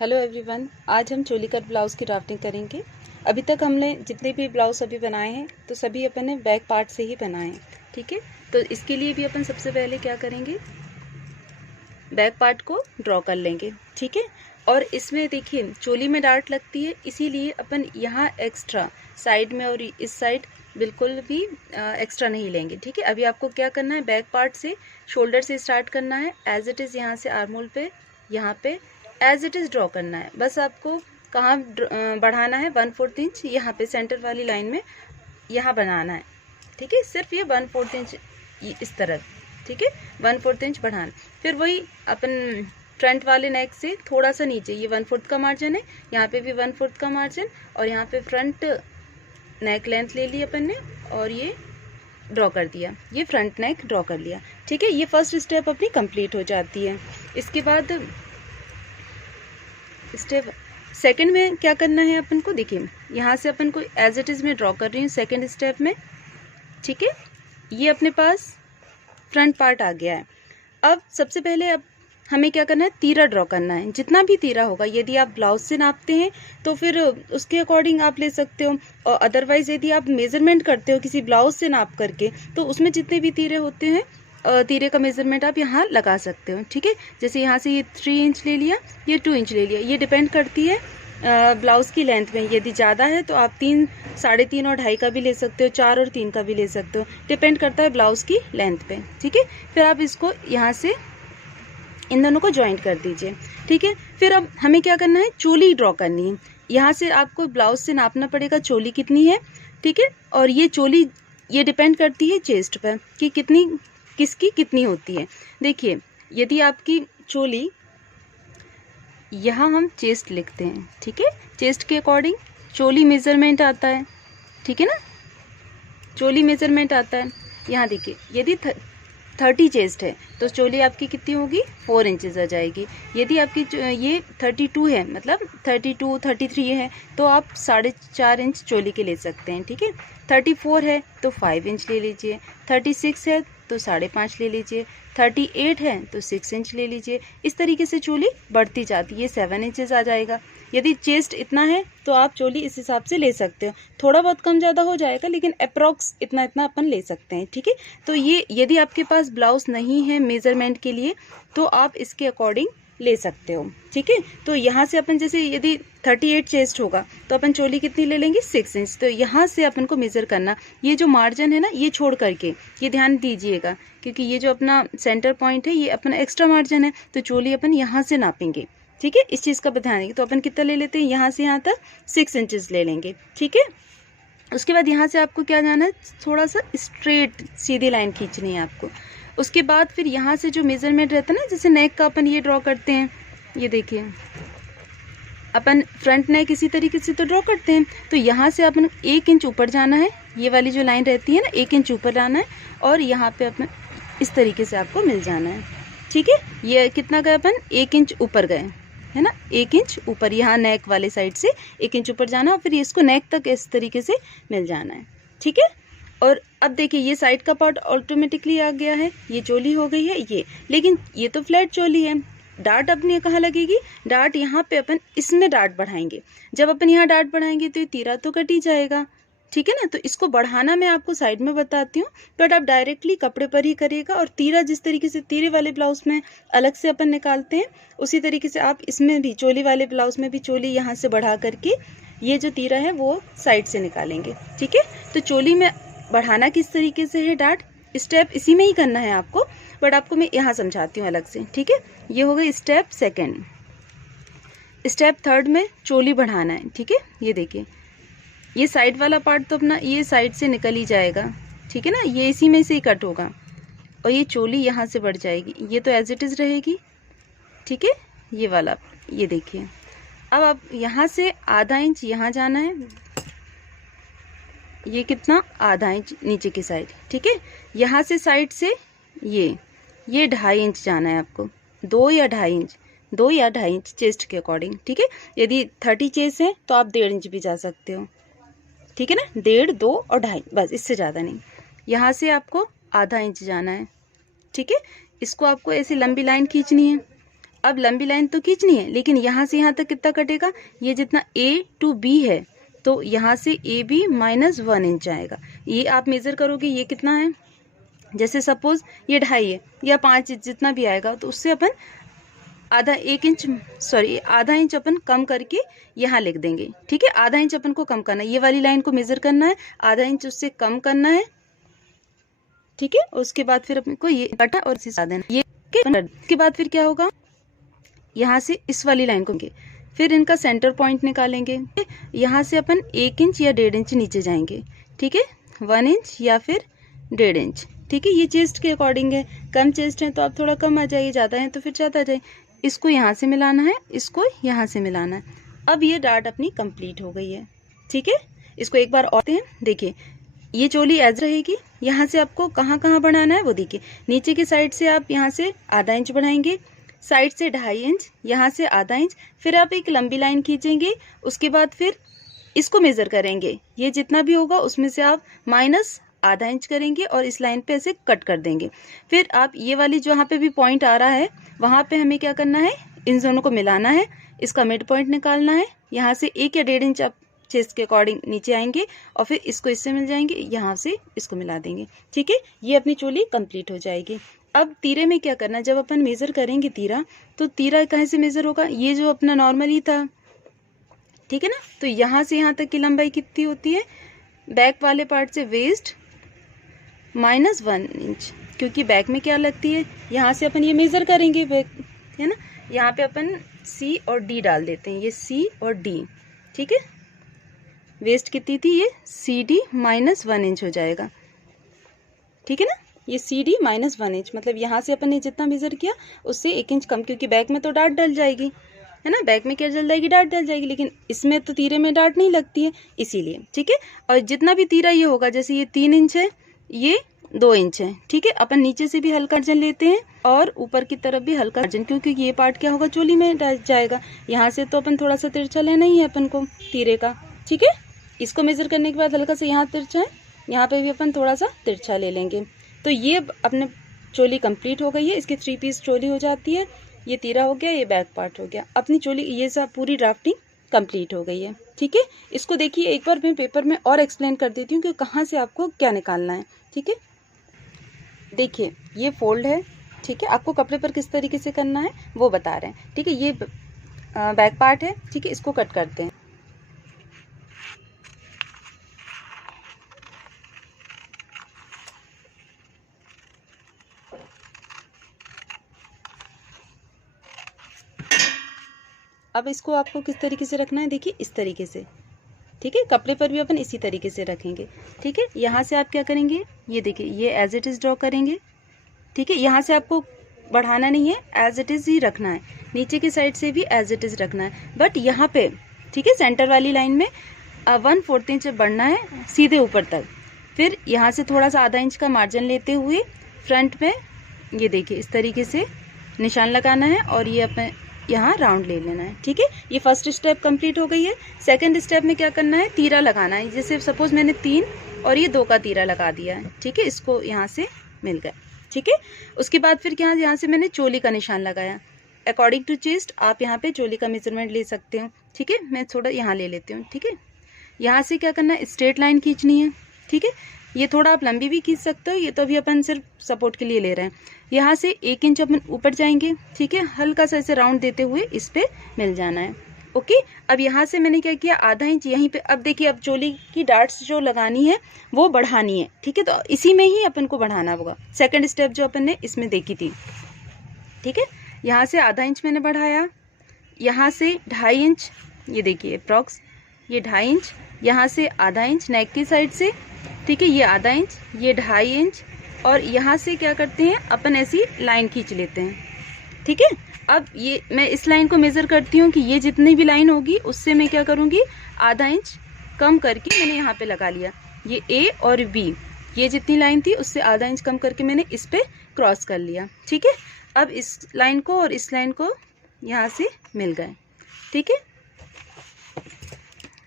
Hello everyone, आज हम चोली cut blouse की ड्राफ्टिंग करेंगे। अभी तक हमने जितने भी ब्लाउज़ अभी बनाए हैं तो सभी अपन ने बैक पार्ट से ही बनाए हैं। ठीक है, तो इसके लिए भी अपन सबसे पहले क्या करेंगे, बैक पार्ट को ड्रॉ कर लेंगे। ठीक है, और इसमें देखिए चोली में डार्ट लगती है, इसीलिए अपन यहाँ एक्स्ट्रा साइड में और इस साइड बिल्कुल भी एक्स्ट्रा नहीं लेंगे। ठीक है, अभी आपको क्या करना है, बैक पार्ट से शोल्डर से स्टार्ट करना है। एज इट इज़ यहाँ से आर्मोल पे, यहाँ पे एज इट इज़ ड्रॉ करना है। बस आपको कहाँ बढ़ाना है, 1/4 इंच यहाँ पे सेंटर वाली लाइन में यहाँ बनाना है। ठीक है, सिर्फ ये 1/4 इंच इस तरह। ठीक है, 1/4 इंच बढ़ाना। फिर वही अपन फ्रंट वाले नेक से थोड़ा सा नीचे, ये 1/4 का मार्जिन है, यहाँ पे भी 1/4 का मार्जिन, और यहाँ पे फ्रंट नेक लेंथ ले ली अपन ने और ये ड्रॉ कर दिया, ये फ्रंट नेक ड्रॉ कर लिया। ठीक है, ये फर्स्ट स्टेप अपनी कंप्लीट हो जाती है। इसके बाद स्टेप सेकंड में क्या करना है अपन को, देखिए यहाँ से अपन को एज इट इज़ में ड्रॉ कर रही हूँ सेकंड स्टेप में। ठीक है, ये अपने पास फ्रंट पार्ट आ गया है। अब सबसे पहले अब हमें क्या करना है, तीरा ड्रॉ करना है। जितना भी तीरा होगा, यदि आप ब्लाउज से नापते हैं तो फिर उसके अकॉर्डिंग आप ले सकते हो, और अदरवाइज यदि आप मेजरमेंट करते हो किसी ब्लाउज से नाप करके तो उसमें जितने भी तीरे होते हैं तीरे का मेजरमेंट आप यहाँ लगा सकते हो। ठीक है, जैसे यहाँ से ये 3 इंच ले लिया, ये 2 इंच ले लिया। ये डिपेंड करती है ब्लाउज़ की लेंथ में। यदि ज़्यादा है तो आप 3, 3.5 और 2.5 का भी ले सकते हो, 4 और 3 का भी ले सकते हो, डिपेंड करता है ब्लाउज़ की लेंथ पे। ठीक है, फिर आप इसको यहाँ से इन दोनों को ज्वाइंट कर दीजिए। ठीक है, फिर अब हमें क्या करना है, चोली ड्रॉ करनी है। यहाँ से आपको ब्लाउज़ से नापना पड़ेगा चोली कितनी है। ठीक है, और ये चोली ये डिपेंड करती है चेस्ट पर कि कितनी किसकी कितनी होती है। देखिए यदि आपकी चोली, यहाँ हम चेस्ट लिखते हैं। ठीक है, चेस्ट के अकॉर्डिंग चोली मेजरमेंट आता है। ठीक है ना, चोली मेजरमेंट आता है। यहाँ देखिए यदि 30 चेस्ट है तो चोली आपकी कितनी होगी, 4 इंचेस आ जाएगी। यदि आपकी ये 32 है, मतलब 32, 33 है तो आप 4.5 इंच चोली के ले सकते हैं। ठीक है, 34 है तो 5 इंच ले लीजिए, 36 है तो 5.5 ले लीजिए, 38 है तो 6 इंच ले लीजिए। इस तरीके से चोली बढ़ती जाती है, 7 इंचेस आ जाएगा। यदि चेस्ट इतना है तो आप चोली इस हिसाब से ले सकते हो। थोड़ा बहुत कम ज़्यादा हो जाएगा लेकिन अप्रॉक्स इतना इतना अपन ले सकते हैं। ठीक है, तो ये यदि आपके पास ब्लाउज़ नहीं है मेज़रमेंट के लिए तो आप इसके अकॉर्डिंग ले सकते हो। ठीक है, तो यहाँ से अपन जैसे यदि 38 चेस्ट होगा तो अपन चोली कितनी ले लेंगे, 6 इंच। तो यहाँ से अपन को मेज़र करना, ये जो मार्जिन है ना ये छोड़ करके, ये ध्यान दीजिएगा क्योंकि ये जो अपना सेंटर पॉइंट है ये अपना एक्स्ट्रा मार्जिन है, तो चोली अपन यहाँ से नापेंगे। ठीक है, इस चीज़ का ध्यान रखिए। तो अपन कितना ले लेते हैं, यहाँ से यहाँ तक 6 इंचेस ले लेंगे। ठीक है, उसके बाद यहाँ से आपको क्या जाना है, थोड़ा सा स्ट्रेट सीधी लाइन खींचनी है आपको। उसके बाद फिर यहाँ से जो मेज़रमेंट रहता है ना, जैसे नेक का अपन ये ड्रॉ करते हैं, ये देखिए अपन फ्रंट नेक इसी तरीके से तो ड्रॉ करते हैं, तो यहाँ से अपन 1 इंच ऊपर जाना है। ये वाली जो लाइन रहती है ना, 1 इंच ऊपर जाना है और यहाँ पे अपन इस तरीके से आपको मिल जाना है। ठीक है, ये कितना गए अपन, 1 इंच ऊपर गए है ना, 1 इंच ऊपर यहाँ नेक वाले साइड से 1 इंच ऊपर जाना और फिर इसको नेक तक इस तरीके से मिल जाना है। ठीक है, और अब देखिए ये साइड का पार्ट ऑटोमेटिकली आ गया है, ये चोली हो गई है ये, लेकिन ये तो फ्लैट चोली है। डार्ट अपनी कहाँ लगेगी, डार्ट यहाँ पे अपन इसमें डार्ट बढ़ाएंगे। जब अपन यहाँ डार्ट बढ़ाएंगे तो ये तीरा तो कट ही जाएगा। ठीक है ना, तो इसको बढ़ाना मैं आपको साइड में बताती हूँ, बट आप डायरेक्टली कपड़े पर ही करिएगा। और तीरा जिस तरीके से तीरे वाले ब्लाउज में अलग से अपन निकालते हैं, उसी तरीके से आप इसमें भी चोली वाले ब्लाउज में भी चोली यहाँ से बढ़ा करके ये जो तीरा है वो साइड से निकालेंगे। ठीक है, तो चोली में बढ़ाना किस तरीके से है, डार्ट स्टेप इसी में ही करना है आपको, बट आपको मैं यहाँ समझाती हूँ अलग से। ठीक है, ये हो गई स्टेप सेकेंड। स्टेप थर्ड में चोली बढ़ाना है। ठीक है, ये देखिए ये साइड वाला पार्ट तो अपना ये साइड से निकल ही जाएगा। ठीक है ना, ये इसी में से ही कट होगा और ये चोली यहाँ से बढ़ जाएगी, ये तो एज इट इज़ रहेगी। ठीक है, ये वाला ये देखिए, अब आप यहाँ से आधा इंच यहाँ जाना है, ये कितना, आधा इंच नीचे की साइड। ठीक है, यहाँ से साइड से ये 2.5 इंच जाना है आपको, 2 या 2.5 इंच, 2 या 2.5 इंच चेस्ट के अकॉर्डिंग। ठीक है, यदि 30 चेस्ट है तो आप 1.5 इंच भी जा सकते हो। ठीक है ना, 1.5, 2 और 2.5, बस इससे ज़्यादा नहीं। यहाँ से आपको आधा इंच जाना है। ठीक है, इसको आपको ऐसी लंबी लाइन खींचनी है। अब लंबी लाइन तो खींचनी है, लेकिन यहाँ से यहाँ तक कितना कटेगा, ये जितना A to B है तो यहाँ से AB -1 इंच आएगा। ये आप मेज़र करोगे ये कितना है, जैसे सपोज ये 2.5 है या 5 इंच जितना भी आएगा, तो उससे अपन आधा इंच अपन कम करके यहाँ लिख देंगे। ठीक है, आधा इंच अपन को कम करना है, ये वाली लाइन को मेज़र करना है, आधा इंच उससे कम करना है। ठीक है, उसके बाद फिर अपन को ये कटा और इसे देना, ये के बाद फिर क्या होगा, यहाँ से इस वाली लाइन को फिर इनका सेंटर पॉइंट निकालेंगे। यहाँ से अपन 1 इंच या 1.5 इंच नीचे जाएंगे। ठीक है, 1 इंच या फिर 1.5 इंच। ठीक है, ये चेस्ट के अकॉर्डिंग है, कम चेस्ट है तो आप थोड़ा कम आ जाइए, ज़्यादा है तो फिर ज़्यादा आ जाए। इसको यहाँ से मिलाना है, इसको यहाँ से मिलाना है। अब ये डार्ट अपनी कंप्लीट हो गई है। ठीक है, इसको एक बार और देखिए, ये चोली एज रहेगी। यहाँ से आपको कहाँ कहाँ बढ़ाना है वो देखिए, नीचे की साइड से आप यहाँ से आधा इंच बढ़ाएंगे, साइड से 2.5 इंच, यहाँ से आधा इंच, फिर आप एक लंबी लाइन खींचेंगे। उसके बाद फिर इसको मेज़र करेंगे, ये जितना भी होगा उसमें से आप -आधा इंच करेंगे और इस लाइन पे ऐसे कट कर देंगे। फिर आप ये वाली जहाँ पे भी पॉइंट आ रहा है वहाँ पे हमें क्या करना है, इन दोनों को मिलाना है, इसका मिड पॉइंट निकालना है। यहाँ से 1 या 1.5 इंच आप चेस्ट के अकॉर्डिंग नीचे आएंगे और फिर इसको इससे मिल जाएंगे, यहाँ से इसको मिला देंगे। ठीक है, ये अपनी चोली कंप्लीट हो जाएगी। अब तीरे में क्या करना, जब अपन मेज़र करेंगे तीरा, तो तीरा कहाँ से मेज़र होगा, ये जो अपना नॉर्मली था। ठीक है ना, तो यहाँ से यहाँ तक की लंबाई कितनी होती है, बैक वाले पार्ट से वेस्ट -1 इंच, क्योंकि बैक में क्या लगती है, यहाँ से अपन ये मेज़र करेंगे बैक, है ना। यहाँ पे अपन C और D डाल देते हैं, ये C और D। ठीक है, वेस्ट कितनी थी, ये CD -1 इंच हो जाएगा। ठीक है ना, ये CD -1 इंच, मतलब यहाँ से अपन ने जितना मेज़र किया उससे 1 इंच कम, क्योंकि बैक में तो डार्ट डल जाएगी, है ना, बैक में क्या डल जाएगी, डार्ट डल जाएगी, लेकिन इसमें तो तीरे में डार्ट नहीं लगती है, इसीलिए। ठीक है, और जितना भी तीरा ये होगा, जैसे ये 3 इंच है, ये 2 इंच है। ठीक है, अपन नीचे से भी हल्का मार्जिन लेते हैं और ऊपर की तरफ भी हल्का मार्जिन, क्योंकि ये पार्ट क्या होगा, चोली में जाएगा। यहाँ से तो अपन थोड़ा सा तिरछा लेना ही है अपन को तीरे का। ठीक है, इसको मेज़र करने के बाद हल्का सा यहाँ तिरछा है, यहाँ पे भी अपन थोड़ा सा तिरछा ले लेंगे। तो ये अपने चोली कंप्लीट हो गई है, इसकी 3 पीस चोली हो जाती है। ये तीरा हो गया, ये बैक पार्ट हो गया, अपनी चोली ये सब पूरी ड्राफ्टिंग कंप्लीट हो गई है। ठीक है, इसको देखिए एक बार मैं पेपर में और एक्सप्लेन कर देती हूँ कि कहाँ से आपको क्या निकालना है। ठीक है, देखिए ये फोल्ड है। ठीक है, आपको कपड़े पर किस तरीके से करना है वो बता रहे हैं। ठीक है, ये बैक पार्ट है। ठीक है, इसको कट करते हैं। अब इसको आपको किस तरीके से रखना है, देखिए इस तरीके से। ठीक है, कपड़े पर भी अपन इसी तरीके से रखेंगे। ठीक है, यहाँ से आप क्या करेंगे, ये देखिए ये एज इट इज़ ड्रॉ करेंगे। ठीक है, यहाँ से आपको बढ़ाना नहीं है, एज इट इज़ ही रखना है। नीचे की साइड से भी एज इट इज़ रखना है, बट यहाँ पे ठीक है सेंटर वाली लाइन में 1/4 इंच बढ़ना है सीधे ऊपर तक। फिर यहाँ से थोड़ा सा आधा इंच का मार्जिन लेते हुए फ्रंट में ये देखिए इस तरीके से निशान लगाना है और ये अपन यहाँ राउंड ले लेना है। ठीक है, ये फर्स्ट स्टेप कंप्लीट हो गई है। सेकंड स्टेप में क्या करना है, तीरा लगाना है। जैसे सपोज मैंने 3 और ये 2 का तीरा लगा दिया है। ठीक है, इसको यहाँ से मिल गया। ठीक है, उसके बाद फिर क्या, यहाँ से मैंने चोली का निशान लगाया। अकॉर्डिंग टू चेस्ट आप यहाँ पे चोली का मेजरमेंट ले सकते हो। ठीक है, मैं थोड़ा यहाँ ले लेती हूँ। ठीक है, यहाँ से क्या करना है, स्ट्रेट लाइन खींचनी है। ठीक है, ये थोड़ा आप लंबी भी खींच सकते हो, ये तो अभी अपन सिर्फ सपोर्ट के लिए ले रहे हैं। यहाँ से 1 इंच अपन ऊपर जाएंगे। ठीक है, हल्का सा ऐसे राउंड देते हुए इस पे मिल जाना है। ओके, अब यहाँ से मैंने क्या किया, आधा इंच यहीं पे। अब देखिए, अब चोली की डार्ट्स जो लगानी है वो बढ़ानी है। ठीक है, तो इसी में ही अपन को बढ़ाना होगा। सेकंड स्टेप जो अपन ने इसमें देखी थी। ठीक है, यहाँ से आधा इंच मैंने बढ़ाया, यहाँ से 2.5 इंच, ये देखिए अप्रॉक्स ये 2.5 इंच, यहाँ से आधा इंच नेक की साइड से। ठीक है, ये आधा इंच, ये 2.5 इंच, और यहाँ से क्या करते हैं अपन ऐसी लाइन खींच लेते हैं। ठीक है, अब ये मैं इस लाइन को मेज़र करती हूँ कि ये जितनी भी लाइन होगी उससे मैं क्या करूँगी, आधा इंच कम करके मैंने यहाँ पे लगा लिया। ये ए और बी, ये जितनी लाइन थी उससे आधा इंच कम करके मैंने इस पे क्रॉस कर लिया। ठीक है, अब इस लाइन को और इस लाइन को यहाँ से मिल गए। ठीक है,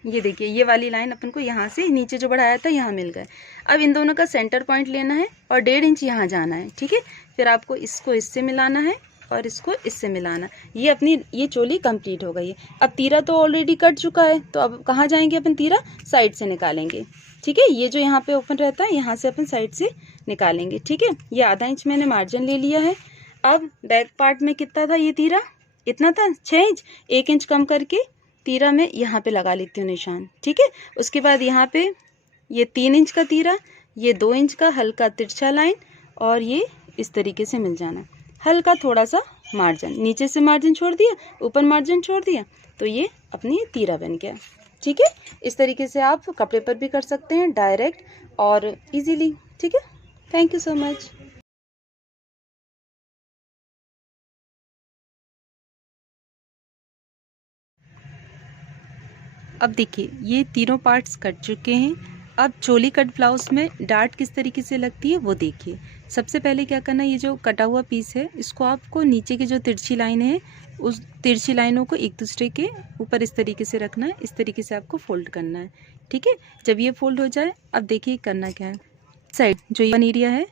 ये देखिए ये वाली लाइन अपन को यहाँ से नीचे जो बढ़ाया था यहाँ मिल गए। अब इन दोनों का सेंटर पॉइंट लेना है और 1.5 इंच यहाँ जाना है। ठीक है, फिर आपको इसको इससे मिलाना है, और इसको इससे मिलाना। ये अपनी ये चोली कंप्लीट हो गई है। अब तीरा तो ऑलरेडी कट चुका है, तो अब कहाँ जाएंगे अपन, तीरा साइड से निकालेंगे। ठीक है, ये जो यहाँ पे ओपन रहता है यहाँ से अपन साइड से निकालेंगे। ठीक है, ये आधा इंच मैंने मार्जिन ले लिया है। अब बैक पार्ट में कितना था ये तीरा, इतना था 6 इंच, 1 इंच कम करके तीरा में यहाँ पे लगा लेती हूँ निशान। ठीक है, उसके बाद यहाँ पे ये 3 इंच का तीरा, ये 2 इंच का हल्का तिरछा लाइन, और ये इस तरीके से मिल जाना। हल्का थोड़ा सा मार्जिन, नीचे से मार्जिन छोड़ दिया, ऊपर मार्जिन छोड़ दिया, तो ये अपनी तीरा बन गया। ठीक है, इस तरीके से आप कपड़े पर भी कर सकते हैं, डायरेक्ट और इजीली। ठीक है, थैंक यू सो मच। अब देखिए ये तीनों पार्ट्स कट चुके हैं। अब चोली कट ब्लाउज में डार्ट किस तरीके से लगती है वो देखिए। सबसे पहले क्या करना है, ये जो कटा हुआ पीस है इसको आपको नीचे की जो तिरछी लाइन है उस तिरछी लाइनों को एक दूसरे के ऊपर इस तरीके से रखना है, इस तरीके से आपको फोल्ड करना है। ठीक है, जब ये फोल्ड हो जाए अब देखिए करना क्या है, साइड जो ये एरिया है,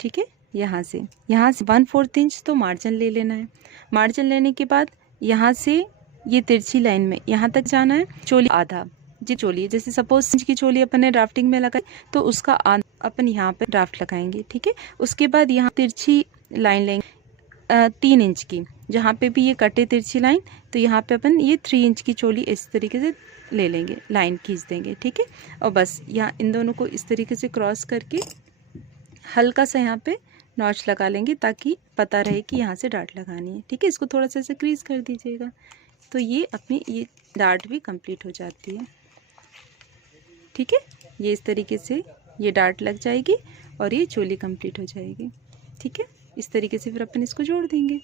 ठीक है, यहाँ से 1/4 इंच तो मार्जिन ले लेना है। मार्जिन लेने के बाद यहाँ से ये तिरछी लाइन में यहाँ तक जाना है। चोली आधा जी चोली है, जैसे सपोज इंच की चोली अपन ने ड्राफ्टिंग में लगाई तो उसका अपन यहाँ पे ड्राफ्ट लगाएंगे। ठीक है, उसके बाद यहाँ तिरछी लाइन लेंगे 3 इंच की, जहाँ पे भी ये कटे तिरछी लाइन तो यहाँ पे अपन ये 3 इंच की चोली इस तरीके से ले लेंगे, लाइन खींच देंगे। ठीक है, और बस यहाँ इन दोनों को इस तरीके से क्रॉस करके हल्का सा यहाँ पे नॉच लगा लेंगे ताकि पता रहे कि यहाँ से डार्ट लगानी है। ठीक है, इसको थोड़ा सा ऐसे क्रीज कर दीजिएगा, तो ये अपनी ये डार्ट भी कंप्लीट हो जाती है। ठीक है, ये इस तरीके से ये डार्ट लग जाएगी और ये चोली कंप्लीट हो जाएगी। ठीक है, इस तरीके से फिर अपन इसको जोड़ देंगे।